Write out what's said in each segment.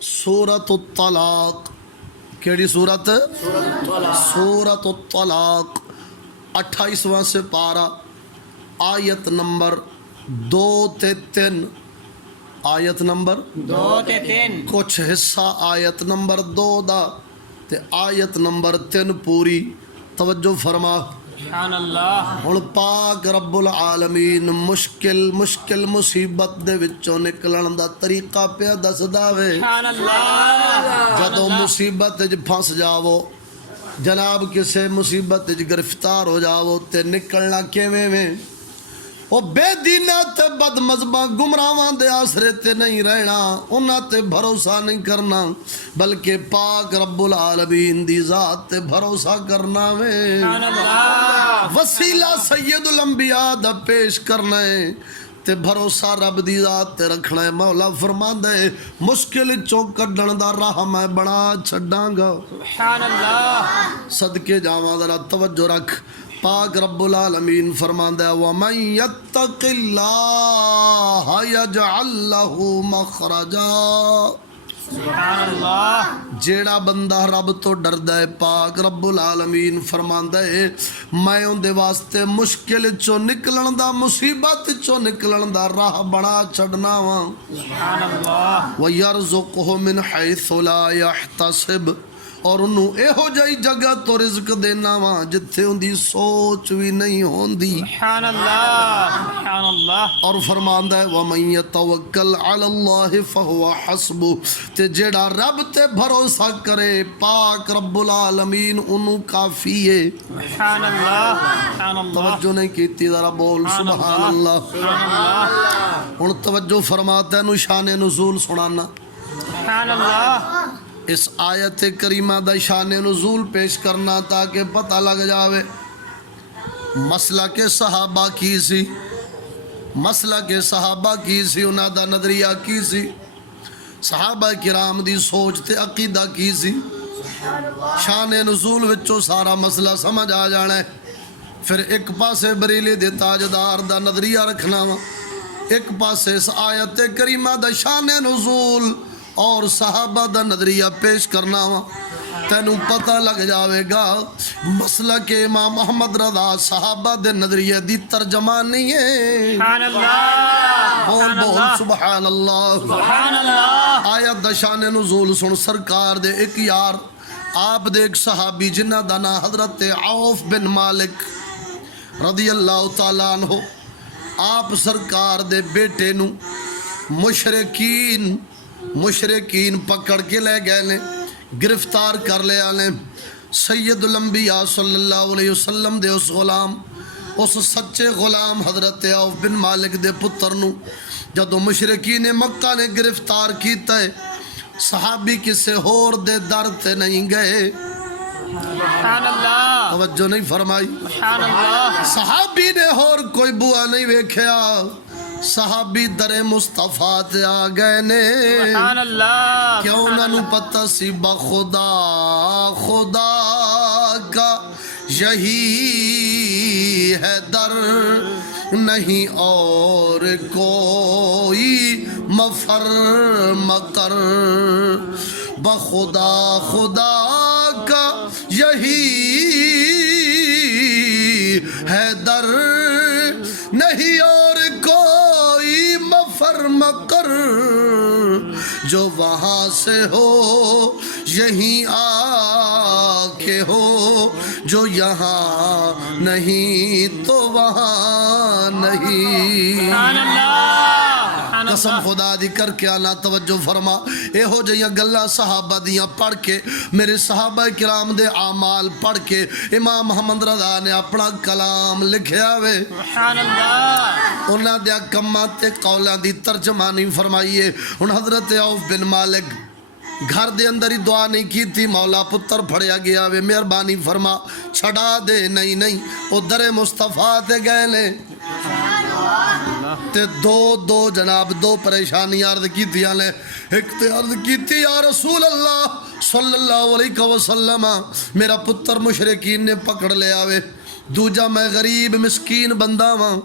سورۃ الطلاق. کیڑی سورت؟ سورۃ الطلاق. 28واں سپارہ آیت نمبر 2 تے 3. آیت نمبر 2 تے 3. کچھ حصہ آیت نمبر 2 دا تے آیت نمبر 3 پوری. توجہ فرما. سبحان اللہ. ہن پاک رب العالمین مشکل مصیبت دے وچوں نکلن دا طریقہ پیا دسدا وے. سبحان اللہ. جدوں مصیبت وچ پھنس جاؤ، جناب کسے مصیبت وچ گرفتار ہو جاؤ تے نکلنا کیویں وے؟ او بے دیناں تے بد مذہباں گمراہاں دے آسرے تے نہیں رہنا، انہاں تے بھروسہ نہیں کرنا، بلکہ پاک رب العالمین دی ذات تے بھروسہ کرنا وے. سبحان اللہ. وسیلہ سید الانبیاء دا پیش کرنا ہے تے بھروسہ رب دی ذات تے رکھنا ہے. مولا فرماندا ہے مشکل چوں کڈن دا راہ میں بنا چھڈاں گا. سبحان اللہ. صدقے جاواں ذرا توجہ رکھ. پاک رب العالمین فرماندا ہے وَمَن يَتَّقِ اللَّهَ يَجْعَل لَّهُ مَخْرَجًا. سبحان اللہ. جیڑا بندہ رب تو ڈردا ہے، پاک رب العالمین فرماندا ہے میں اون دے واسطے مشکل چوں نکلن دا، مصیبت چوں نکلن دا راہ بنا چھڈنا وا. سبحان اللہ. وَيَرْزُقْهُ مِنْ حَيْثُ لَا يَحْتَسِبُ، اور انہوں اے ہو جائی جگہ تو رزق دینا وا جتھے ان دی سوچ بھی نہیں ہوندی. سبحان اللہ. سبحان اللہ. اور فرماندا ہے وَمَن يَتَوَكَّلْ عَلَى اللَّهِ فَهُوَ حَسْبُهُ، تے جیڑا رب تے بھروسہ کرے پاک رب العالمین انہوں کافی ہے. سبحان اللہ. سبحان اللہ. توجہ نہیں کیتی ذرا بول سبحان اللہ. سبحان اللہ. ہن توجہ فرما تینوں شان نزول سنانا. سبحان اللہ. اس آیت کریمہ دا شان نزول پیش کرنا تاکہ پتہ لگ جاوے مسئلہ کے صحابہ کی سی، مسئلہ کے صحابہ کی سی، انہاں دا نظریہ کی سی، صحابہ کرام دی سوچ تے عقیدہ کی سی. شان نزول وچوں سارا مسئلہ سمجھ آ جانا ہے. پھر ایک پاسے بریلی دے تاجدار دا نظریہ رکھنا وا، ایک پاسے اس آیت کریمہ دا شان نزول اور صحابہ دا نظریہ پیش کرنا وا. تینوں پتہ لگ جاوے گا مسئلہ کے امام محمد رضا صحابہ دے نظریہ دی ترجمہ نہیں ہے. سبحان اللہ. بول بول سبحان اللہ. سبحان اللہ. آیت دا شان نزول سن. سرکار دے ایک یار آپ دے ایک صحابی جنہ دا نا حضرت عوف بن مالک رضی اللہ تعالیٰ عنہ، آپ سرکار دے بیٹے نو مشرکین پکڑ کے لے گئے نے، گرفتار کر لے آنے. سید الانبیاء صلی اللہ علیہ وسلم دے اس غلام، اس سچے غلام حضرت عوف بن مالک دے پتر نو جدو مشرکین مکہ نے گرفتار کیتا ہے، صحابی کسے ہور دے در تے نہیں گئے. سبحان اللہ. توجہ نہیں فرمائی. سبحان اللہ. صحابی نے ہور کوئی بوا نہیں ویکھیا، صحابی در مصطفیٰ تے آ گئے نے. سبحان اللہ. کیوں انہوں پتہ سی بخدا خدا کا یہی ہے در، نہیں اور کوئی مفر مکر. بخدا خدا کا یہی ہے در، نہیں اور کوئی مفر مکر. جو وہاں سے ہو یہیں آ کے ہو، جو یہاں نہیں تو وہاں نہیں. سبحان اللہ. قسم خدا دی کر کے آنا توجہ فرما. اے ہو جائیں گلہ صحابہ دیاں پڑھ کے، میرے صحابہ کرام دے اعمال پڑھ کے امام محمد رضا نے اپنا کلام لکھیا وے. سبحان اللہ. انہاں دیا کماں تے قولاں دی ترجمہ نہیں فرمائیے. ان حضرت عوف بن مالک گھر دے اندر ہی دعا نہیں کی تھی مولا پتر پھڑیا گیا وے مہربانی فرما چھڑا دے. نہیں او در مصطفیٰ تے گئے نے تے دو جناب دو پریشانی عرض کی تھی نے. ایک تے عرض کی تھی یا رسول اللہ صلی اللہ علیہ وسلم میرا پتر مشرکین نے پکڑ لے آوے. دوجا میں غریب مسکین بندہ ہاں،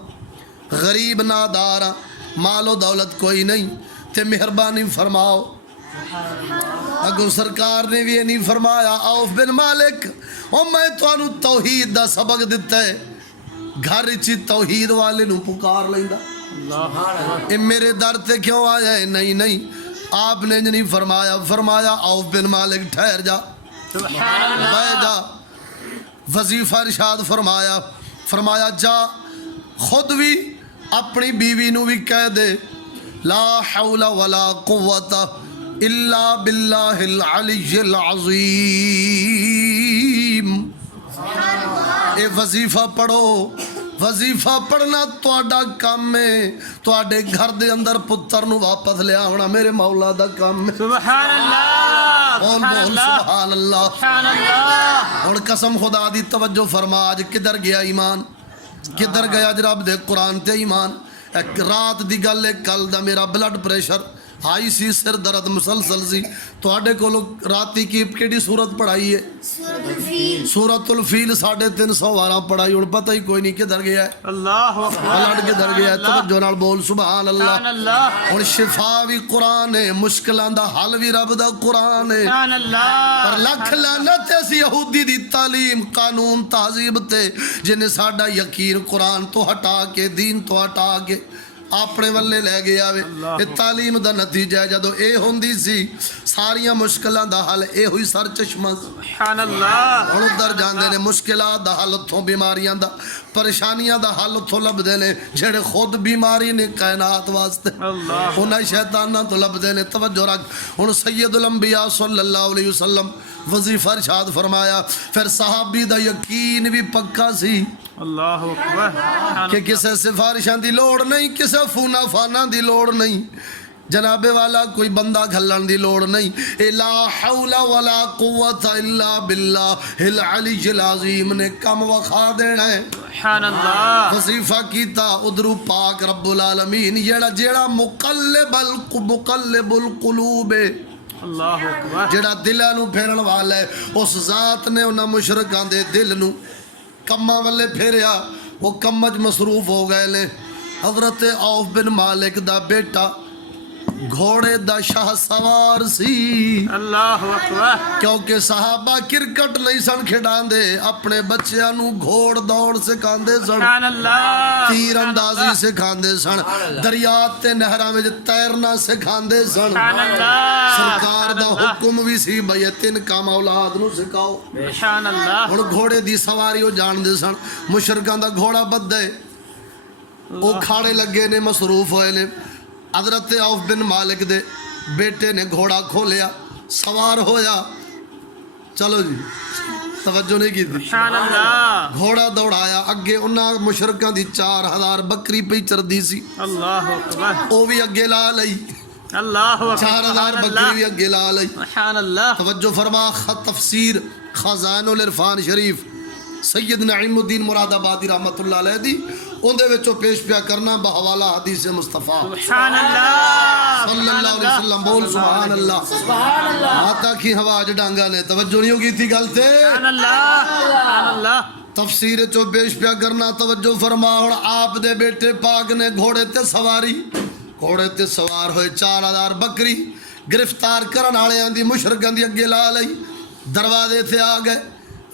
غریب نادار ہاں، مال و دولت کوئی نہیں، تے مہربانی فرماؤ اگو سرکار نے بھی یہ نہیں فرمایا عوف بن مالک او میں تانوں توحید دا سبق دیتا ہے گھر چی توحید والے نو پکار لیندا اے میرے در تے کیوں آیا ہے نہیں نہیں آپ نے نہیں فرمایا فرمایا عوف بن مالک ٹھہر جا بیٹھ جا وظیفہ ارشاد فرمایا فرمایا جا خود بھی اپنی بیوی نو بھی کہہ دے لا حول ولا قوت الا باللہ العلی العظیم اے وظیفہ پڑھو وظیفہ پڑھنا تواڈا کام ہے تواڈے گھر دے اندر پتر نو واپس لے آونا میرے مولا دا کام ہے سبحان اللہ بول بول سبحان اللہ سبحان اللہ اور قسم خدا دی توجہ فرما آج کدھر گیا ایمان کدھر گیا جراب دے قرآن تے ایمان ایک رات دی گل ہے کل دا میرا بلڈ پریشر ہائی سی سر درد مسلسل سی تو آڈے کو لوگ راتی کی کیڑی صورت پڑھائی ہے سورۃ الفیل 350 وارہ پڑھائی اور پتہ ہی کوئی نہیں کدھر گیا ہے اللہ اکبر بلڈ کدھر گیا ہے توجہ نال بول سبحان سبحان اللہ اللہ اور شفا بھی قرآن ہے مشکلان دا حل بھی رب دا قرآن ہے سبحان اللہ پر لکھ لعنت ایسی یہودی دی تعلیم قانون تہذیب تے جنہیں ساڈا یقین قرآن تو ہٹا کے دین تو ہٹا کے اپنے والے لے گیا وے یہ تعلیم دا نتیجہ ہے جدو اے ہوندی سی ساریاں مشکلات دا حل اے ہوئی سر چشمہ سبحان اللہ ہن ادھر جاندے نے مشکلات دا حل اتھوں بیماریاں دا پریشانیاں دا حل اتھوں لبدے نے جڑے خود بیماری نے کائنات واسطے اللہ انہیں شیطاناں تو لبدے نے توجہ رکھ ہن سید الانبیاء صلی اللہ علیہ وسلم وظیفہ ارشاد فرمایا پھر صحابی دا یقین بھی پکا سی اللہ اکبر کہ کسے سفارشاں دی لوڑ نہیں کسے فونا فانا دی لوڑ نہیں جناب والا کوئی بندہ گھلن دی لوڑ نہیں لا حول ولا قوت الا باللہ العلی العظیم نے کم وخا دینا ہے سبحان اللہ وظیفہ کیتا ادھرو پاک رب العالمین جیڑا مقلب القلوب اللہ اکبر جیڑا دلہ نو پھیرن والا ہے اس ذات نے انہاں مشرکان دے دل نو کمہ والے پھیریا وہ کمج مصروف ہو گئے لے حضرت عوف بن مالک دا بیٹا گھوڑے دا شاہ سوار سی اللہ اکبر کیونکہ صحابہ کرکٹ نہیں سن کھڑان دے اپنے بچیاں نو گھوڑ دوڑ سکھان دے سن سبحان اللہ تیر اندازی سکھان دے سن دریات تے نہرہ میں تیرنا سکھان دے سن سبحان اللہ سرکار دا حکم بھی سی بھئی 3 کام اولاد نو سکھاؤ سبحان اللہ اور گھوڑے دی سواری ہو جان دے سن مشرکان دا گھوڑا بد دے او کھاڑے لگے نے مصروف ہوئے نے حضرت عوف بن مالک دے بیٹے نے گھوڑا کھولیا سوار ہویا چلو جی توجہ نہیں کی تھی سبحان اللہ گھوڑا دوڑایا اگے انہاں مشرکان دی 4000 بکری پہ چردی سی اللہ اکبر او بھی اگے لا لئی اللہ اکبر 4000 بکری بھی اگے لا لئی سبحان اللہ توجہ فرما تفسیر خزائن العرفان شریف سید نعیم الدین مراد آبادی رحمت اللہ علیہ دی ان دے وچوں پیش پیا کرنا بحوالہ حدیث مصطفیٰ سبحان اللہ صلی اللہ علیہ وسلم بول سبحان اللہ آتا کی ہوا ڈانگا نے توجہ نہیں ہوگی تھی گلتے سبحان اللہ سبحان اللہ تفسیر چو پیش پیا کرنا توجہ فرما اور آپ دے بیٹے پاک نے گھوڑے تے سواری گھوڑے تے سوار ہوئے 4000 بکری گرفتار کرن آلے آن دی مشرکان دی اگے لا لئی دروازے تھے آ گئے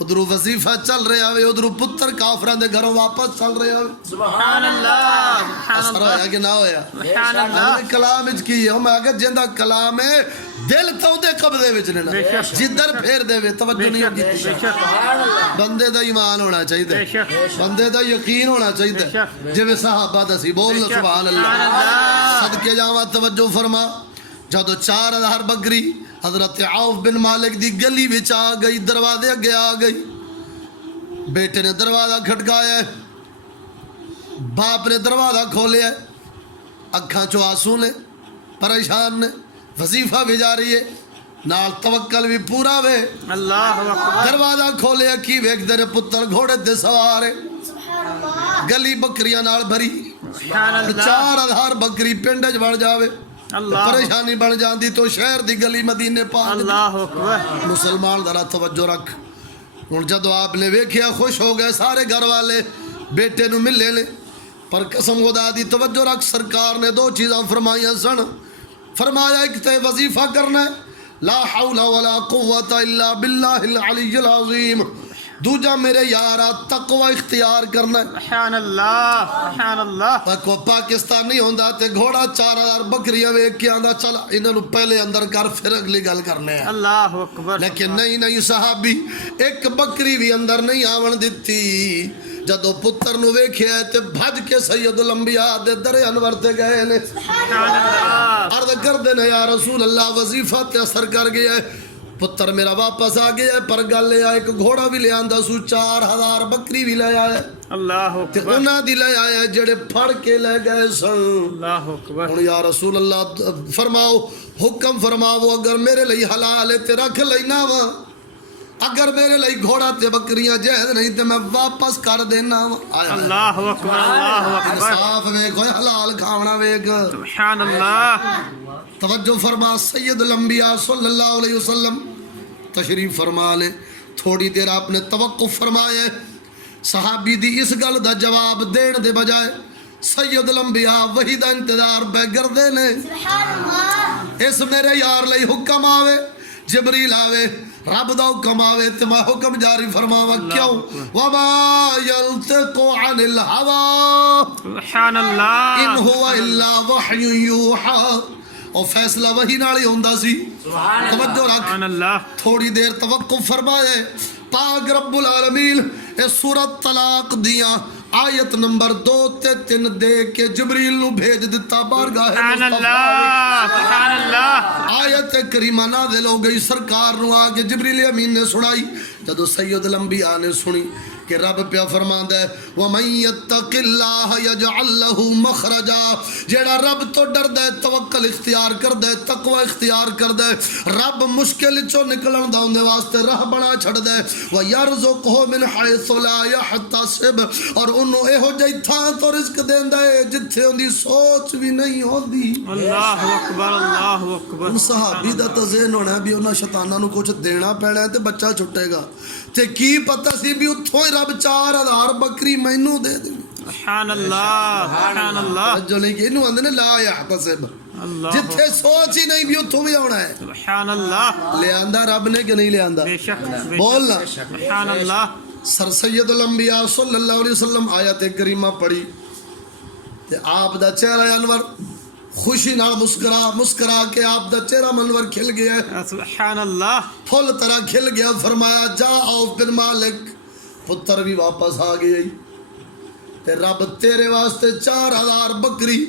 ادھرو وظیفہ چل رہے ہوئے ادھرو پتر کافران دے گھروں واپس چل رہے ہوئے سبحان اللہ اثر ہویا کہ نہ ہویا سبحان اللہ ہم نے کلام اچ کی ہے ہم آگے جندہ کلام ہے دل تو دے قبضے وچ لینا جدر پھیر دے وے توجہ نہیں ہوگی بندے دا ایمان ہونا چاہیے بندے دا یقین ہونا چاہیے جو صحابہ دا سی بولنا سبحان اللہ صدقے جاوہ توجہ فرما جدو 4000 بکری حضرت عوف بن مالک دی گلی وچ آ گئی دروازے اگے آ گئی بیٹے نے دروازہ کھٹکایا ہے باپ نے دروازہ کھولیا ہے اکھاں چو آنسو نے پریشان نے وظیفہ بھی جاری ہے نال توکل بھی پورا وے اللہ اکبر دروازہ کھولیا کی ویکھ دے پتر گھوڑے تے سوارے گلی بکریاں نال بھری سبحان اللہ 4000 بکری پنڈ وچ بڑ جاوے اللہ پریشانی بن جاندی تو شہر دی گلی مدینے پاک اللہ اکبر مسلمان ذرا توجہ رکھ ہن جدو آپ نے ویکھیا خوش ہو گئے سارے گھر والے بیٹے نو ملے لے پر قسم خدا دی توجہ رکھ سرکار نے 2 چیزاں فرمائیاں سن فرمایا ایک تے وظیفہ کرنا ہے لا حول ولا قوت الا باللہ العلی العظیم، دوجا میرے یارا تقوی اختیار کرنا ہے۔ سبحان اللہ سبحان اللہ۔ کو پاکستانی ہوندا تے گھوڑا 4000 بکریاں ویکھ کے آندا چل انہاں نوں پہلے اندر کر پھر اگلی گل کرنے ہیں، اللہ اکبر۔ لیکن نہیں صحابی ایک بکری بھی اندر نہیں آون دتی۔ جدو پتر نو ویکھیا تے بھج کے سید الانبیاء دے در انور تے گئے نے، سبحان اللہ۔ عرض کر دے یا رسول اللہ وظیفہ تے اثر کر گیا ہے، پتر میرا واپس آ گیا ہے، پر گل یہ ایک گھوڑا بھی لے آندا سو، 4000 بکری بھی لے آیا اللہ تے اکبر انہاں دی لے آیا جڑے پھڑ کے لے گئے سن۔ اللہ اکبر۔ ہن یا رسول اللہ فرماؤ، حکم فرماؤ، اگر میرے لئی حلال ہے تے رکھ لینا وا، اگر میرے لئی گھوڑا تے بکریاں جائز نہیں تے میں واپس کر دینا وا۔ اللہ اکبر اللہ اکبر۔ انصاف ویکھ، حلال کھاونا ویکھ۔ سبحان اللہ۔ توجہ فرما، سید الانبیاء صلی اللہ علیہ وسلم تشریف فرما لے، تھوڑی دیر آپ نے توقف فرمائے، صحابی دی اس گل دا جواب دین دے بجائے سید الانبیاء وحی دا انتظار بے گردے نے۔ اس میرے یار لئی حکم آوے، جبریل آوے، رب دا حکم آوے تے میں حکم جاری فرماواں، کیوں؟ وما ينطق عن الهوى سبحان اللہ۔ ان هو الا وحی یوحى، اور فیصلہ وہی نال ہی ہوندا سی۔ توجہ رکھ، سبحان اللہ۔ تھوڑی دیر توقف فرمائے، پاک رب العالمین اس سورۃ طلاق دیاں آیت نمبر 2 تے 3 دے کے جبریل نو بھیج دیتا بارگاہ سبحان اللہ سبحان اللہ۔ آیت کریمہ نازل ہو گئی، سرکار نو آگے جبریل امین نے سنائی۔ جدو سید الانبیاء نے سنی کہ رب پیا فرماندا ہے وَمَن يَتَّقِ اللَّهَ يَجْعَل لَّهُ مَخْرَجًا، جیڑا رب تو ڈردا ہے، توکل اختیار کردا ہے، تقوی اختیار کردا ہے، رب مشکل چوں نکلن دا اون دے واسطے راہ بنا چھڑدا ہے، وَيَرْزُقْهُ مِنْ حَيْثُ لَا يَحْتَسِبُ، اور انہوں ایہو جئی تھاں تو رزق دیندا ہے جتھے اون دی سوچ بھی نہیں ہوندی۔ اللہ اکبر اللہ اکبر۔ ان صحابی دا تو ذہن ہونا ہے بھی انہاں شیطاناں نو کچھ دینا پینا ہے تے بچہ چھٹے گا، تے کی پتہ سی بھی اتھوں ہی رب 4000 بکری مینوں دے دے۔ سبحان اللہ سبحان اللہ۔ جو نہیں کہ انہوں آندے نے لا یحتسب، اللہ جتھے سوچ ہی نہیں بھی اتھوں بھی آنا ہے۔ سبحان اللہ۔ لے آندا رب نے کہ نہیں لے آندا؟ بے شک بے شک۔ بولنا۔ سبحان اللہ۔ سر سید الانبیاء صلی اللہ علیہ وسلم آیت کریمہ پڑھی تے آپ دا چہرہ انور خوشی نال مسکرا کے آپ دا چہرہ منور کھل گیا ہے، سبحان اللہ۔ پھول طرح کھل گیا۔ فرمایا جا عوف بن مالک، پتر بھی واپس آ گئی تے رب تیرے واسطے 4000 بکری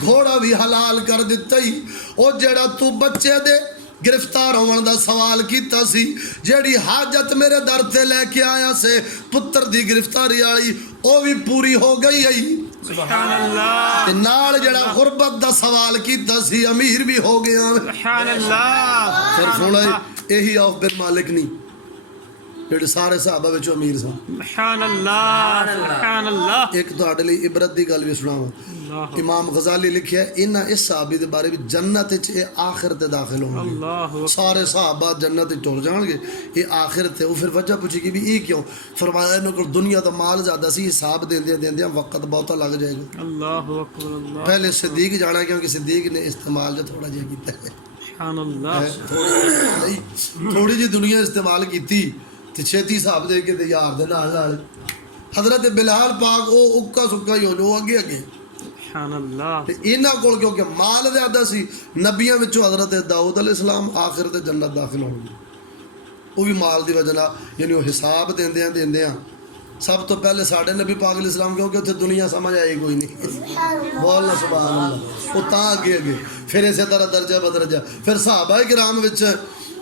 گھوڑا بھی حلال کر دیتا ہی۔ او جیڑا تو بچے دے گرفتار ہون دا سوال کیتا سی، جیڑی حاجت میرے در تے لے کے آیا سے پتر دی گرفتاری والی، او بھی پوری ہو گئی ہے۔ سبحان اللہ تے نال جڑا غربت دا سوال کیتا سی امیر بھی ہو گیا۔ سبحان اللہ۔ پھر سونا یہی عوف بن مالک نہیں جڑے سارے صحابہ وچوں امیر سن۔ سبحان اللہ سبحان اللہ۔ ایک تہاڈے لئی عبرت دی گل بھی سناواں، امام غزالی لکھیا ہے انہاں اس صحابی دے بارے وچ جنت وچ اے آخر تے داخل ہون گے، اللہ سارے صحابہ جنت وچ ٹر جان گے، اے آخر تے۔ او پھر وجہ پوچھی کہ بھی اے کیوں؟ فرمایا انہاں کول دنیا دا مال زیادہ سی، حساب دیندیاں وقت بہتا لگ جائے گا۔ اللہ اکبر اللہ۔ پہلے صدیق جانا کیونکہ صدیق نے استعمال جو تھوڑا جہا کیتا ہے، سبحان اللہ۔ تھوڑی جی دنیا استعمال کیتی تے چھتی صاحب دے کے تے یار دے نال حضرت بلال پاک او اکا سکا ہی ہو اگے اگے سبحان اللہ۔ تے انہاں کول کیونکہ مال زیادہ سی، نبیاں وچوں حضرت داؤد علیہ السلام آخر تے جنت داخل ہون گے، وہ بھی مال دی وجہ نال، یعنی وہ حساب دیندیاں سب تو پہلے ساڈے نبی پاک علیہ السلام کیونکہ اتنے دنیا سمجھ آئی کوئی نہیں، بولنا سبحان اللہ، وہ تاں اگے اگے، پھر اسی طرح درجہ بدرجہ، پھر صحابہ کرام وچ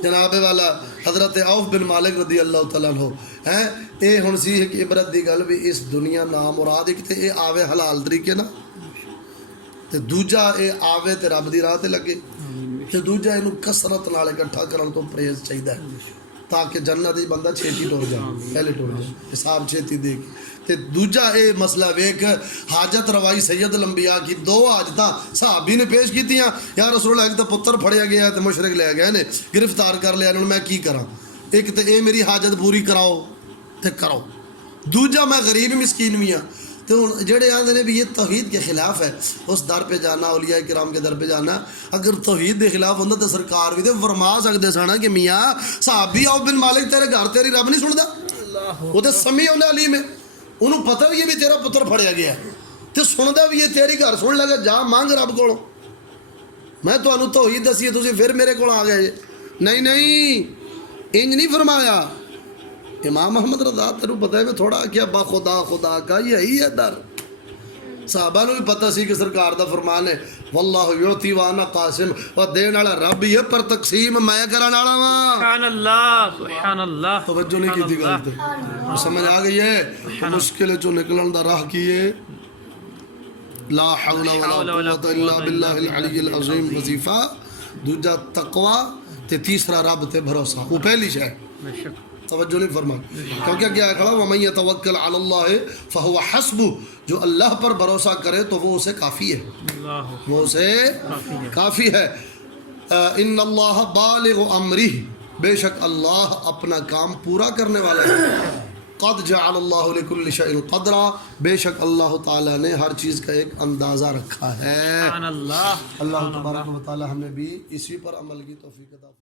جناب والا حضرت عوف بن مالک رضی اللہ تعالیٰ عنہ ہیں، اے ہن سی ایک عبرت دی گل بھی اس دنیا نامراد ایک تے اے آوے حلال طریقے نا، تے دوجا اے آوے تے رب دی راہ تے لگے، تے دوجا اینو کثرت نال اکٹھا کرن تو پرہیز چاہیدا ہے تاکہ جنت دی بندہ چھیتی ٹر جائے، پہلے ٹر جائے، حساب چھیتی دے کے۔ تے دوجا اے مسئلہ ویک حاجت روائی سید الانبیاء کی 2 حاجتاں صحابی نے پیش کیتیاں، یا رسول اللہ ایک تو پتر پھڑیا گیا تے مشرک لے گئے نے گرفتار کر لیا، انہوں میں کی کراں، ایک تے اے میری حاجت پوری کراؤ تے کرو، دوجا میں غریب مسکین بھی ہاں تو جڑے آدھے نے بھی یہ توحید کے خلاف ہے، اس در پہ جانا، اولیاء کرام کے در پہ جانا، اگر توحید کے خلاف ہوتا تو سرکار بھی تو فرما سکتے سنا کہ میاں صحابی آؤ بن مالک تیرے گھر تیری رب نہیں سنتا، وہ تو سمیع علیم ہے، انہوں پتہ بھی ہے بھی تیرا پتر پھڑیا گیا ہے، تو سنتا بھی ہے تیری گھر سن لگا، جا مانگ رب کو، میں تو انہوں توحید دسی ہے تسی پھر میرے کو آ گئے، نہیں نہیں انج نہیں فرمایا۔ امام احمد رضا تیرو پتہ ہے میں تھوڑا کیا با خدا خدا کا یہی ہے در، صحابہ نے بھی پتہ سی کہ سرکار دا فرمان ہے واللہ یعطی وانا قاسم، اور دین والا رب ہی ہے پر تقسیم میں کرن والا ہاں۔ سبحان اللہ سبحان اللہ توجہ نہیں کی تھی گل تے سمجھ آ گئی ہے، تو مشکل چوں نکلن دا راہ کیے لا حول ولا قوت الا باللہ العلی العظیم، وظیفہ دوجا تقوی تے تیسرا رب تے بھروسہ، وہ پہلی شے بے شک توجہ نہیں فرما، کیونکہ کیا ہے کھڑا وَمَن يَتَوَكَّلْ عَلَى اللَّهِ فَهُوَ حَسْبُهُ، جو اللہ پر بھروسہ کرے تو وہ اسے کافی ہے، اللہ وہ اسے کافی ہے۔ ان اللہ بالغ امرہ، بے شک اللہ اپنا کام پورا کرنے والا ہے، قد جعل اللہ لکل شیء قدرا، بے شک اللہ تعالیٰ نے ہر چیز کا ایک اندازہ رکھا ہے۔ سبحان اللہ اللہ تبارک و تعالیٰ ہمیں بھی اسی پر عمل کی توفیق عطا فرمائے۔